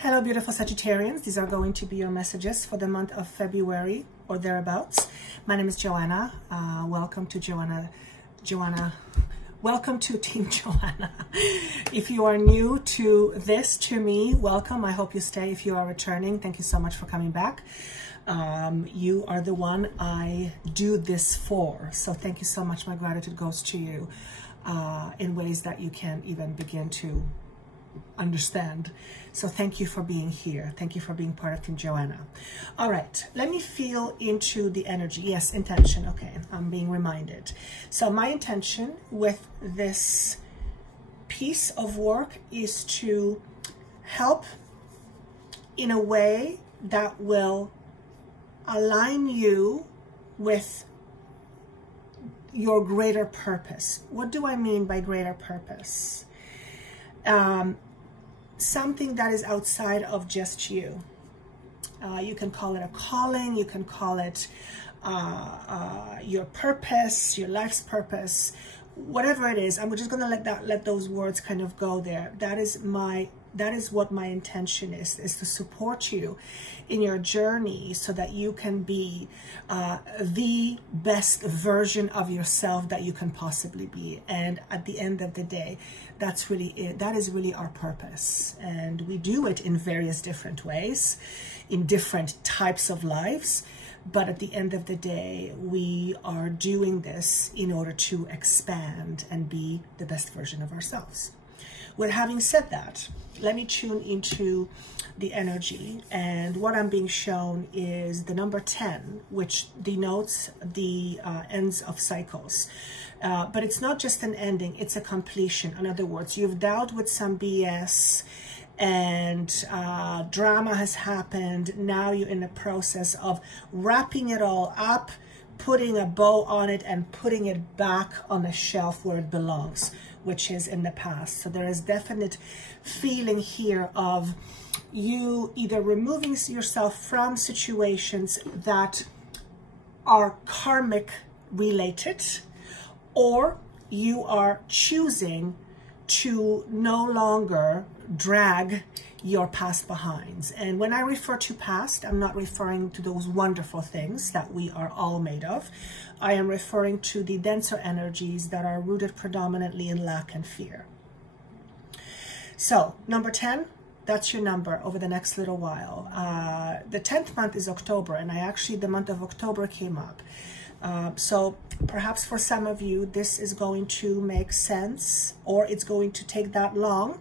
Hello, beautiful Sagittarians. These are going to be your messages for the month of February or thereabouts. My name is Joanna. Welcome to welcome to Team Joanna. If you are new to this, to me, welcome. I hope you stay. If you are returning, thank you so much for coming back. You are the one I do this for. So thank you so much. My gratitude goes to you in ways that you can't even begin to understand. So thank you for being here. Thank you for being part of Team Joanna. All right, let me feel into the energy. Yes, intention. Okay, I'm being reminded. So my intention with this piece of work is to help in a way that will align you with your greater purpose. What do I mean by greater purpose? Something that is outside of just you. You can call it a calling, you can call it your purpose, your life's purpose, whatever it is. I'm just gonna let those words kind of go there. That is what my intention is to support you in your journey so that you can be the best version of yourself that you can possibly be. And at the end of the day, that's really it. That is really our purpose. And we do it in various different ways, in different types of lives. But at the end of the day, we are doing this in order to expand and be the best version of ourselves. With having said that, let me tune into the energy. And what I'm being shown is the number 10, which denotes the ends of cycles. But it's not just an ending, it's a completion. In other words, you've dealt with some BS and drama has happened. Now you're in the process of wrapping it all up, putting a bow on it and putting it back on the shelf where it belongs, which is in the past. So there is definite feeling here of you either removing yourself from situations that are karmic related, or you are choosing to no longer drag your past behinds. And when I refer to past, I'm not referring to those wonderful things that we are all made of. I am referring to the denser energies that are rooted predominantly in lack and fear. So number 10, that's your number over the next little while. The 10th month is October, and the month of October came up. So perhaps for some of you, this is going to make sense, or it's going to take that long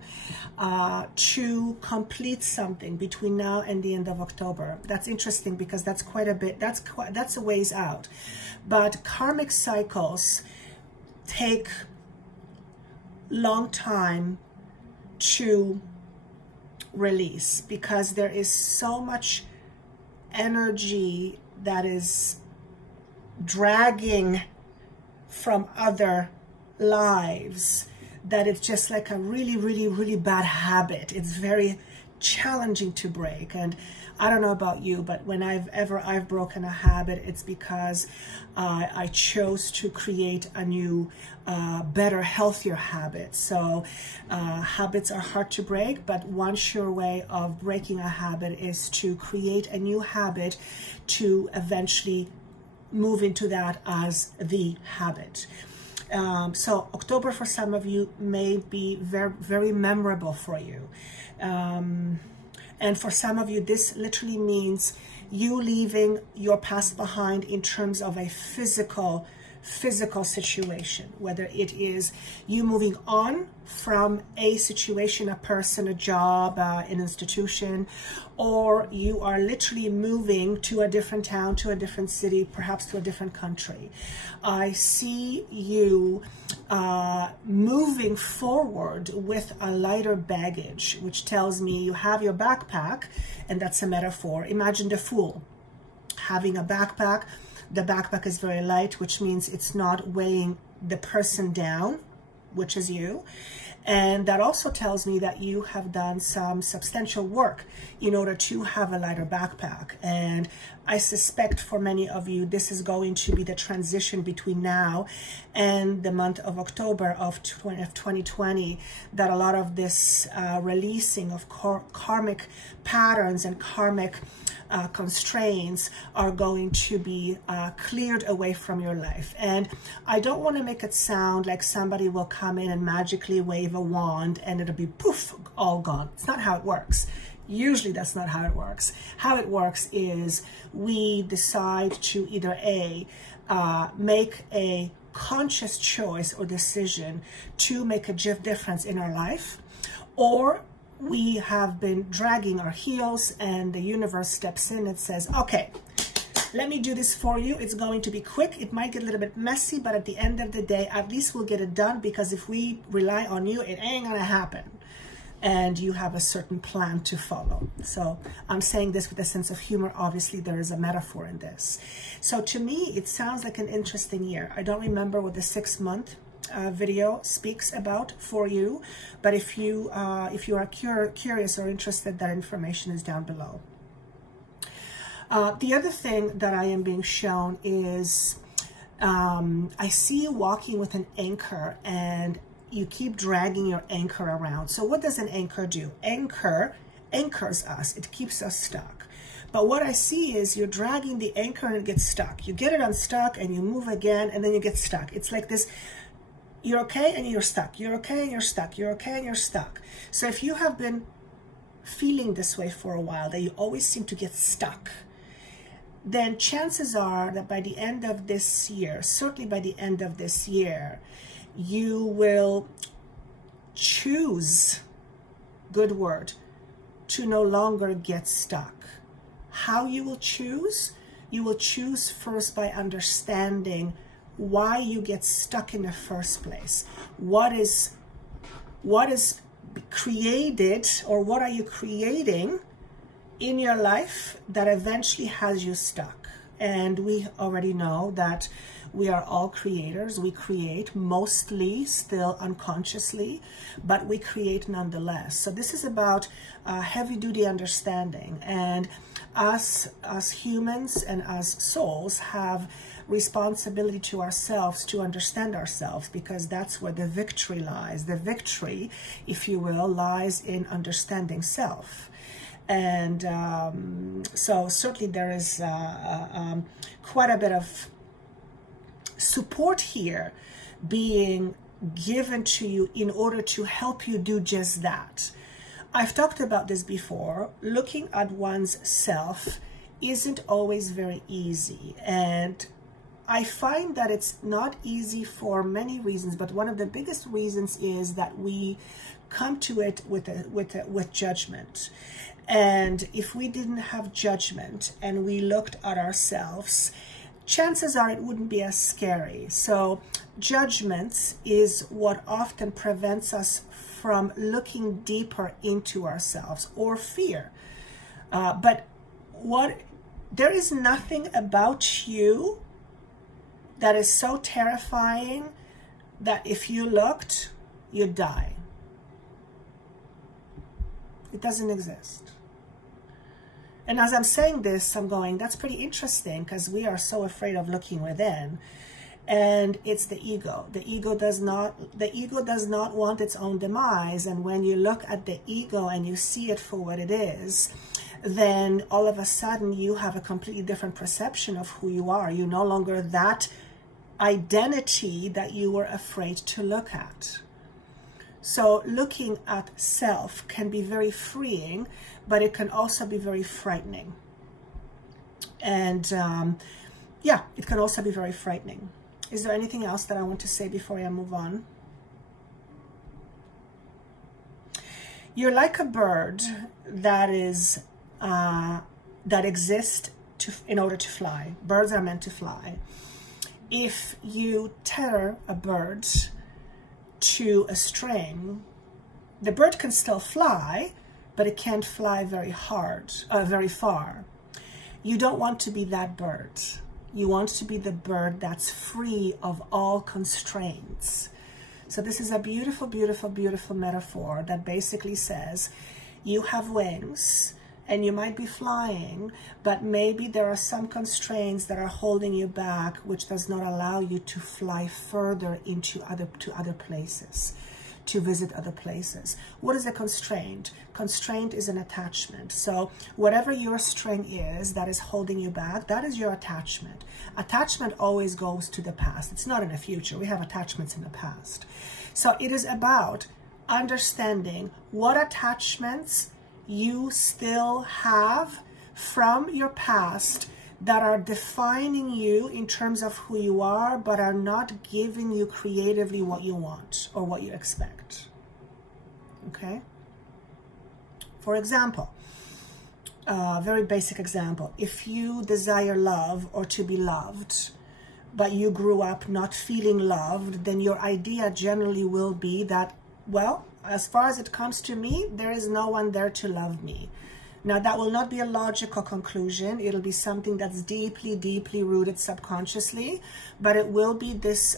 to complete something between now and the end of October. That's interesting because that's quite a bit, that's a ways out. But karmic cycles take long time to release because there is so much energy that is dragging from other lives that it's just like a really bad habit. It's very challenging to break. And I don't know about you, but when I've broken a habit, it's because I chose to create a new better, healthier habit. So habits are hard to break, but one sure way of breaking a habit is to create a new habit to eventually move into that as the habit. So October for some of you may be very memorable for you. And for some of you, this literally means you leaving your past behind in terms of a physical situation, whether it is you moving on from a situation, a person, a job, an institution, or you are literally moving to a different town, to a different city, perhaps to a different country. I see you moving forward with a lighter baggage, which tells me you have your backpack, and that's a metaphor. Imagine the fool having a backpack. The backpack is very light, which means it's not weighing the person down, which is you. And that also tells me that you have done some substantial work in order to have a lighter backpack. And I suspect for many of you, this is going to be the transition between now and the month of October of 2020, that a lot of this releasing of karmic patterns and karmic constraints are going to be cleared away from your life. And I don't want to make it sound like somebody will come in and magically wave a wand and it'll be poof, all gone. It's not how it works. Usually that's not how it works. How it works is we decide to either make a conscious choice or decision to make a difference in our life, or we have been dragging our heels and the universe steps in and says, okay, let me do this for you. It's going to be quick. It might get a little bit messy, but at the end of the day, at least we'll get it done, because if we rely on you, it ain't gonna happen. And you have a certain plan to follow. So I'm saying this with a sense of humor. Obviously, there is a metaphor in this. So to me, it sounds like an interesting year. I don't remember what the 6-month video speaks about for you, but if you are curious or interested, that information is down below. The other thing that I am being shown is I see you walking with an anchor, and you keep dragging your anchor around. So what does an anchor do? Anchor anchors us. It keeps us stuck. But what I see is you're dragging the anchor and it gets stuck. You get it unstuck and you move again and then you get stuck. It's like this, you're okay and you're stuck. You're okay and you're stuck. You're okay and you're stuck. So if you have been feeling this way for a while, that you always seem to get stuck, then chances are that by the end of this year, certainly by the end of this year, you will choose, good word, to no longer get stuck. How you will choose? You will choose first by understanding why you get stuck in the first place. What is created, or what are you creating in your life that eventually has you stuck? And we already know that we are all creators. We create, mostly still unconsciously, but we create nonetheless. So this is about heavy-duty understanding. And us as humans and as souls have responsibility to ourselves to understand ourselves, because that's where the victory lies. The victory, if you will, lies in understanding self. And so certainly there is quite a bit of support here being given to you in order to help you do just that. I've talked about this before. Looking at one's self isn't always very easy, and I find that it's not easy for many reasons, but one of the biggest reasons is that we come to it with judgment. And if we didn't have judgment and we looked at ourselves, chances are it wouldn't be as scary. So judgments is what often prevents us from looking deeper into ourselves, or fear. But there is nothing about you that is so terrifying that if you looked, you'd die. It doesn't exist. And as I'm saying this, I'm going, that's pretty interesting, because we are so afraid of looking within. And it's the ego. The ego does not want its own demise. And when you look at the ego and you see it for what it is, then all of a sudden you have a completely different perception of who you are. You're no longer that identity that you were afraid to look at. So looking at self can be very freeing, but it can also be very frightening. And yeah, it can also be very frightening. Is there anything else that I want to say before I move on? You're like a bird that is that exists in order to fly. Birds are meant to fly. If you tether a bird to a string, the bird can still fly, but it can't fly very far. You don't want to be that bird. You want to be the bird that's free of all constraints. So this is a beautiful, beautiful, beautiful metaphor that basically says you have wings and you might be flying, but maybe there are some constraints that are holding you back, which does not allow you to fly further into other places, to visit other places. What is a constraint? Constraint is an attachment. So whatever your string is that is holding you back, that is your attachment. Attachment always goes to the past. It's not in the future. We have attachments in the past. So it is about understanding what attachments you still have from your past that are defining you in terms of who you are, but are not giving you creatively what you want or what you expect. Okay? For example, very basic example, if you desire love or to be loved, but you grew up not feeling loved, then your idea generally will be that, well, as far as it comes to me, there is no one there to love me. Now, that will not be a logical conclusion. It'll be something that's deeply, deeply rooted subconsciously, but it will be this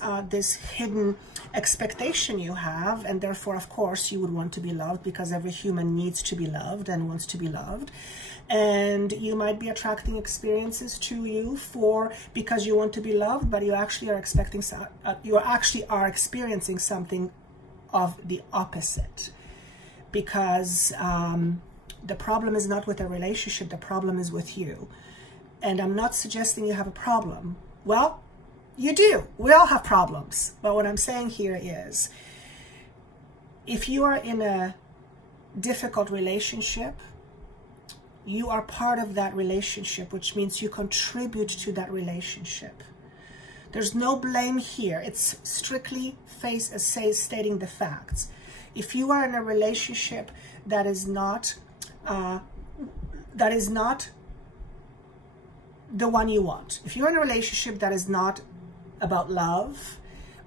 hidden expectation you have, and therefore, of course, you would want to be loved because every human needs to be loved and wants to be loved. And you might be attracting experiences to you because you want to be loved, but you actually are experiencing something of the opposite, because the problem is not with a relationship, the problem is with you. And I'm not suggesting you have a problem. Well, you do. We all have problems. But what I'm saying here is, if you are in a difficult relationship, you are part of that relationship, which means you contribute to that relationship. There's no blame here. It's strictly stating the facts. If you are in a relationship that is not the one you want, if you're in a relationship that is not about love,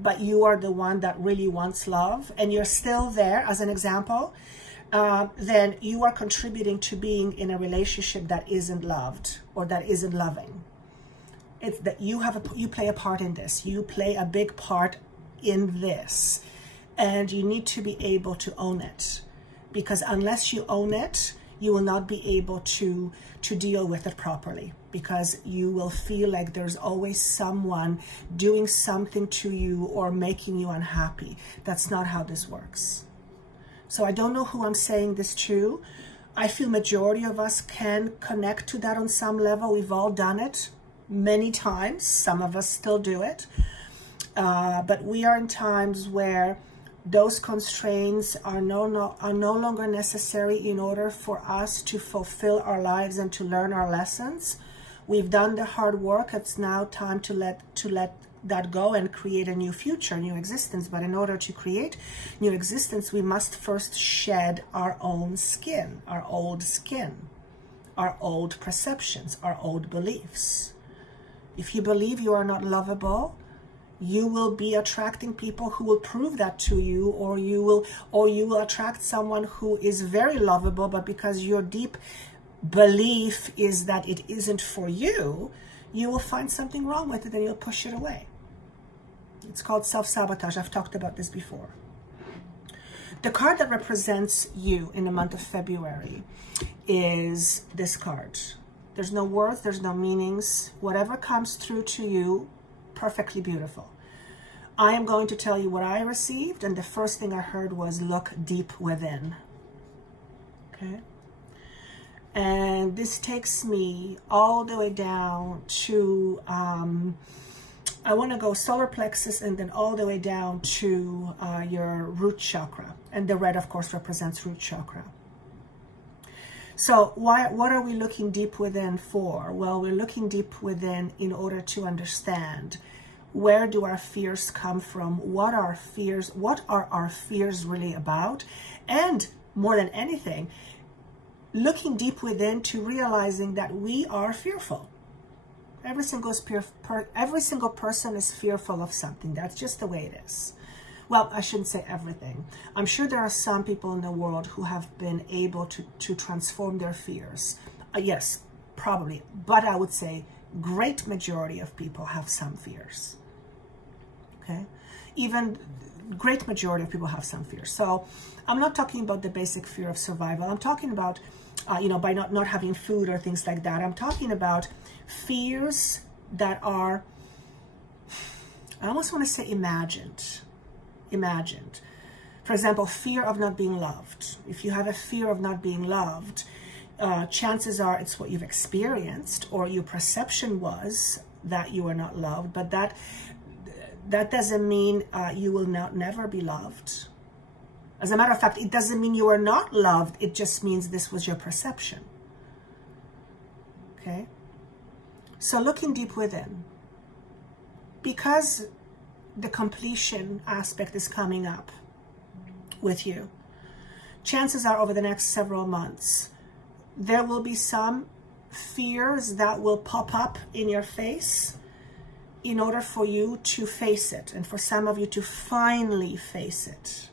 but you are the one that really wants love, and you're still there, as an example, then you are contributing to being in a relationship that isn't loved or that isn't loving. It's that you play a part in this. You play a big part in this, and you need to be able to own it, because unless you own it, you will not be able to deal with it properly, because you will feel like there's always someone doing something to you or making you unhappy. That's not how this works. So I don't know who I'm saying this to. I feel majority of us can connect to that on some level. We've all done it many times. Some of us still do it. But we are in times where those constraints are no longer necessary in order for us to fulfill our lives and to learn our lessons. We've done the hard work. It's now time to let that go and create a new future, new existence. But in order to create new existence, we must first shed our own skin, our old perceptions, our old beliefs. If you believe you are not lovable, you will be attracting people who will prove that to you, or you will attract someone who is very lovable, but because your deep belief is that it isn't for you, you will find something wrong with it and you'll push it away. It's called self-sabotage. I've talked about this before. The card that represents you in the month of February is this card. There's no words, there's no meanings. Whatever comes through to you, perfectly beautiful. I am going to tell you what I received, and the first thing I heard was look deep within. Okay? And this takes me all the way down to, I want to go solar plexus and then all the way down to your root chakra. And the red, of course, represents root chakra. So what are we looking deep within for? Well, we're looking deep within in order to understand, where do our fears come from? What are our fears really about? And more than anything, looking deep within to realizing that we are fearful. Every single person is fearful of something. That's just the way it is. Well, I shouldn't say everything. I'm sure there are some people in the world who have been able to transform their fears. Yes, probably. But I would say great majority of people have some fears. Okay? Even great majority of people have some fear. So I'm not talking about the basic fear of survival. I'm talking about, you know, by not having food or things like that. I'm talking about fears that are, I almost want to say imagined. For example, fear of not being loved. If you have a fear of not being loved, chances are it's what you've experienced, or your perception was that you are not loved, but that doesn't mean you will never be loved. As a matter of fact, it doesn't mean you are not loved. It just means this was your perception. Okay? So looking deep within, because the completion aspect is coming up with you, chances are over the next several months, there will be some fears that will pop up in your face in order for you to face it, and for some of you to finally face it.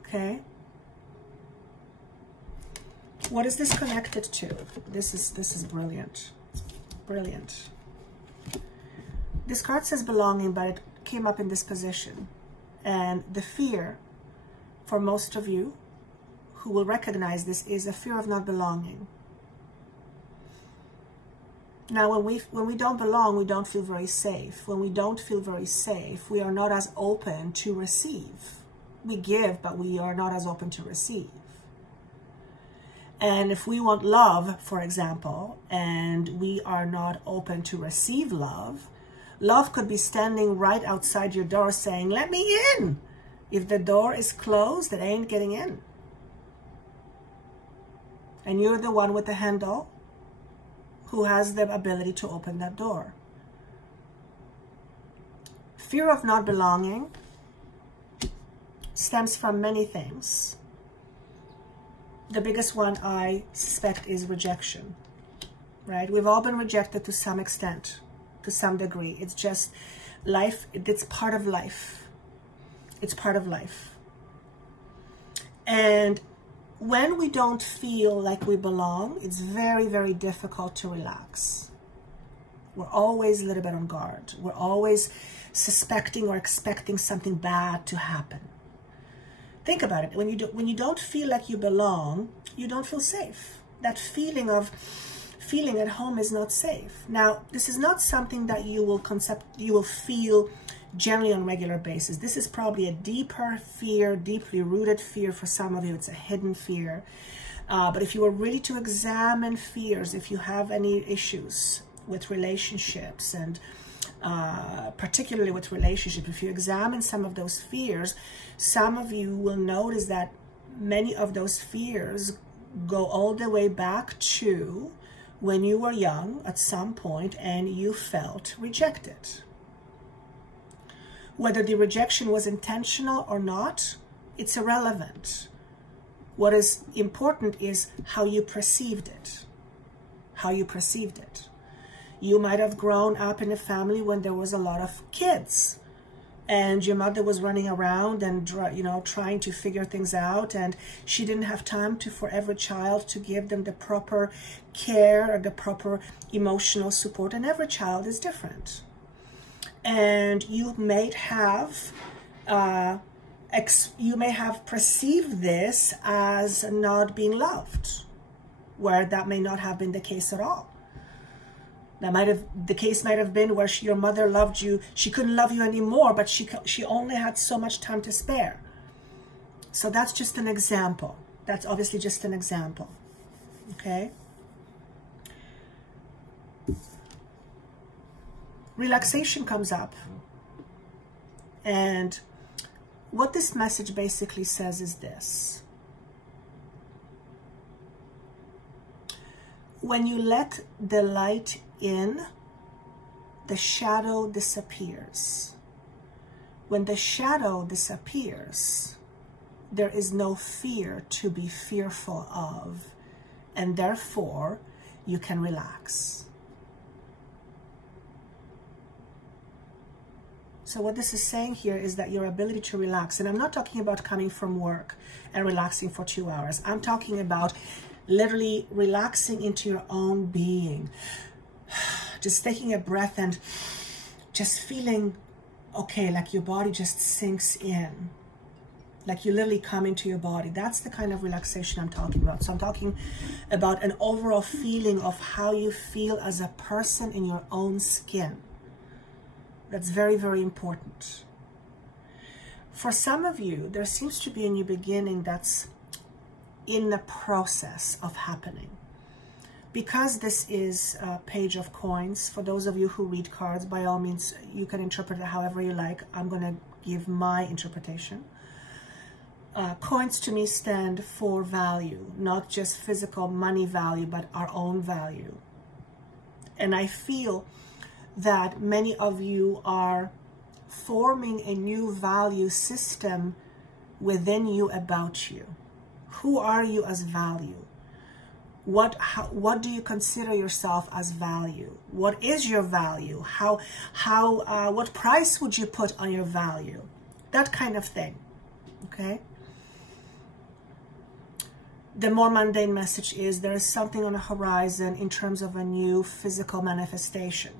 Okay? What is this connected to? This is brilliant. Brilliant. This card says belonging, but it came up in this position. And the fear, for most of you who will recognize this, is a fear of not belonging. Now, when we don't belong, we don't feel very safe. When we don't feel very safe, we are not as open to receive. We give, but we are not as open to receive. And if we want love, for example, and we are not open to receive love, love could be standing right outside your door saying, let me in. If the door is closed, it ain't getting in. And you're the one with the handle who has the ability to open that door. Fear of not belonging stems from many things. The biggest one, I suspect, is rejection, right? We've all been rejected to some extent, to some degree. It's just life. It's part of life. It's part of life. And when we don't feel like we belong, it's very, very difficult to relax. We're always a little bit on guard. We're always suspecting or expecting something bad to happen. Think about it. When you don't feel like you belong, you don't feel safe. That feeling of feeling at home is not safe. Now, this is not something that you will feel generally on a regular basis. This is probably a deeper fear, deeply rooted fear. For some of you, it's a hidden fear. But if you are ready to examine fears, if you have any issues with relationships, and particularly with relationships, if you examine some of those fears, some of you will notice that many of those fears go all the way back to when you were young at some point and you felt rejected. Whether the rejection was intentional or not, it's irrelevant. What is important is how you perceived it. How you perceived it. You might have grown up in a family when there was a lot of kids, and your mother was running around and, you know, trying to figure things out, and she didn't have time for every child to give them the proper care or the proper emotional support, and every child is different. And you may have perceived this as not being loved, where that may not have been the case at all. The case might have been where your mother loved you. She couldn't love you anymore, but she only had so much time to spare. So that's just an example. That's obviously just an example. Okay? Relaxation comes up. And what this message basically says is this. When you let the light in, the shadow disappears. When the shadow disappears, there is no fear to be fearful of, and therefore you can relax. So what this is saying here is that your ability to relax, and I'm not talking about coming from work and relaxing for 2 hours. I'm talking about literally relaxing into your own being. Just taking a breath and just feeling okay, like your body just sinks in. Like you literally come into your body. That's the kind of relaxation I'm talking about. So I'm talking about an overall feeling of how you feel as a person in your own skin. That's very, very important. For some of you, there seems to be a new beginning that's in the process of happening. Because this is a page of coins, for those of you who read cards, by all means, you can interpret it however you like. I'm going to give my interpretation. Coins to me stand for value, not just physical money value, but our own value. And I feel that many of you are forming a new value system within you about you. Who are you as value? What do you consider yourself as value? What is your value? What price would you put on your value? That kind of thing, okay? The more mundane message is there is something on the horizon in terms of a new physical manifestation.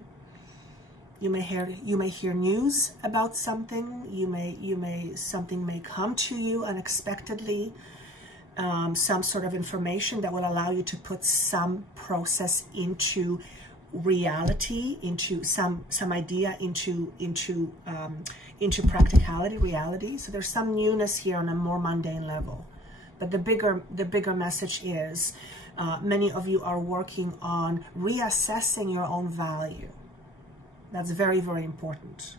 You may hear news about something. Something may come to you unexpectedly. Some sort of information that will allow you to put some process into reality, into some idea into practicality, reality. So there's some newness here on a more mundane level. But the bigger message is many of you are working on reassessing your own value. That's very, very important.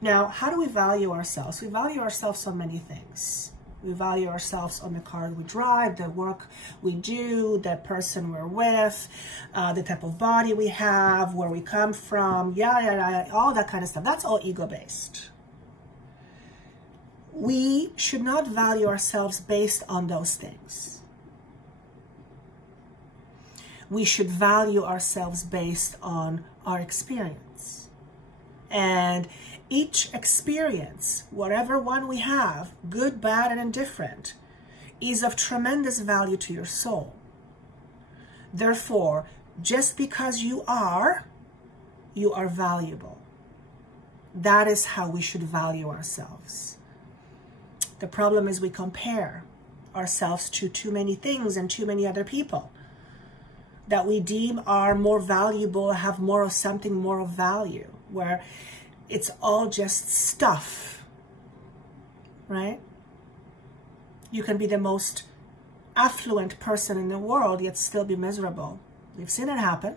Now, how do we value ourselves? We value ourselves on many things. We value ourselves on the car we drive, the work we do, the person we're with, the type of body we have, where we come from, all that kind of stuff. That's all ego-based. We should not value ourselves based on those things. We should value ourselves based on our experience. And each experience, whatever one we have, good, bad, and indifferent, is of tremendous value to your soul. Therefore, just because you are valuable. That is how we should value ourselves. The problem is we compare ourselves to too many things and too many other people that we deem are more valuable, have more of something more of value, where it's all just stuff, right? You can be the most affluent person in the world, yet still be miserable. We've seen it happen.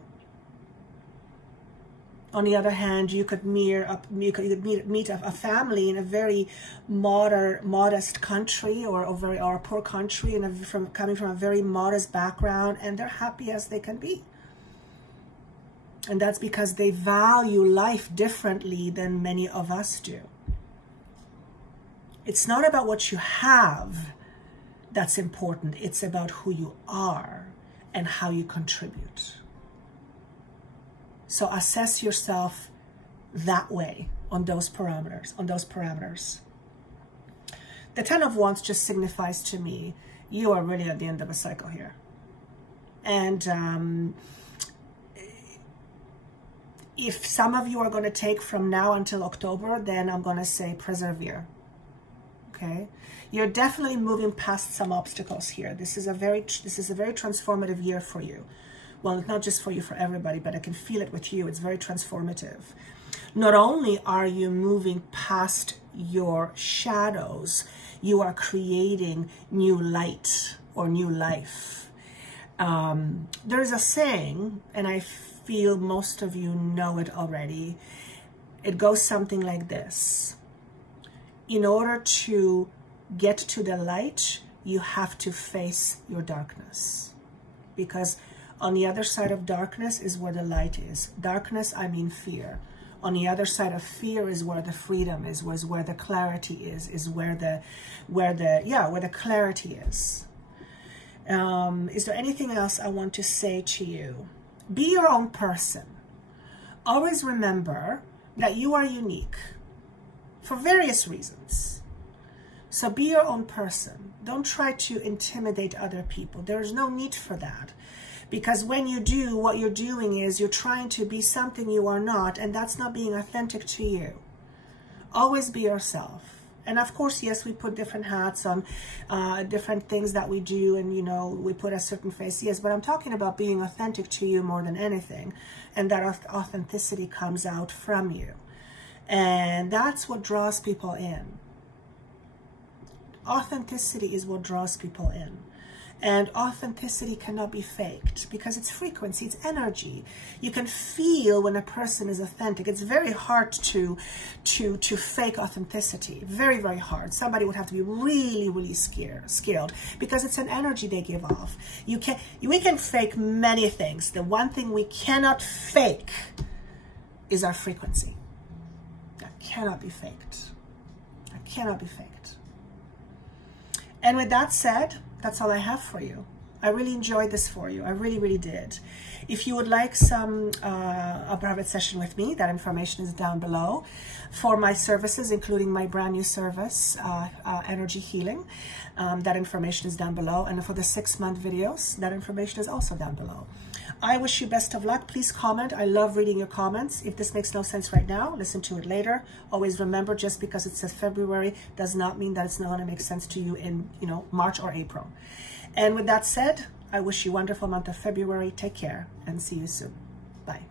On the other hand, you could meet a family in a very modest country or a poor country, coming from a very modest background, and they're happy as they can be. And that's because they value life differently than many of us do. It's not about what you have that's important. It's about who you are and how you contribute. So assess yourself that way, on those parameters. The Ten of Wands just signifies to me, you are really at the end of a cycle here. And if some of you are going to take from now until October, then I'm going to say persevere. Okay? You're definitely moving past some obstacles here. This is a very transformative year for you. Well, not just for you, for everybody, but I can feel it with you. It's very transformative. Not only are you moving past your shadows, you are creating new light or new life. There's a saying, and I feel most of you know it already. It goes something like this. In order to get to the light, you have to face your darkness. Because on the other side of darkness is where the light is. Darkness, I mean fear. On the other side of fear is where the freedom is where the clarity is where the clarity is. Is there anything else I want to say to you? Be your own person. Always remember that you are unique for various reasons. So be your own person. Don't try to intimidate other people. There is no need for that. Because when you do, what you're doing is you're trying to be something you are not, and that's not being authentic to you. Always be yourself. And of course, yes, we put different hats on, different things that we do, and, you know, we put a certain face, yes, but I'm talking about being authentic to you more than anything, and that authenticity comes out from you. And that's what draws people in. Authenticity is what draws people in. And authenticity cannot be faked because it's frequency, it's energy. You can feel when a person is authentic. It's very hard to fake authenticity. Very, very hard. Somebody would have to be really, really skilled because it's an energy they give off. We can fake many things. The one thing we cannot fake is our frequency. That cannot be faked. That cannot be faked. And with that said, that's all I have for you. I really enjoyed this for you. I really, really did. If you would like a private session with me, that information is down below. For my services, including my brand new service, Energy Healing, that information is down below. And for the 6-month videos, that information is also down below. I wish you best of luck. Please comment. I love reading your comments. If this makes no sense right now, listen to it later. Always remember, just because it says February does not mean that it's not going to make sense to you in, you know, March or April. And with that said, I wish you a wonderful month of February. Take care and see you soon. Bye.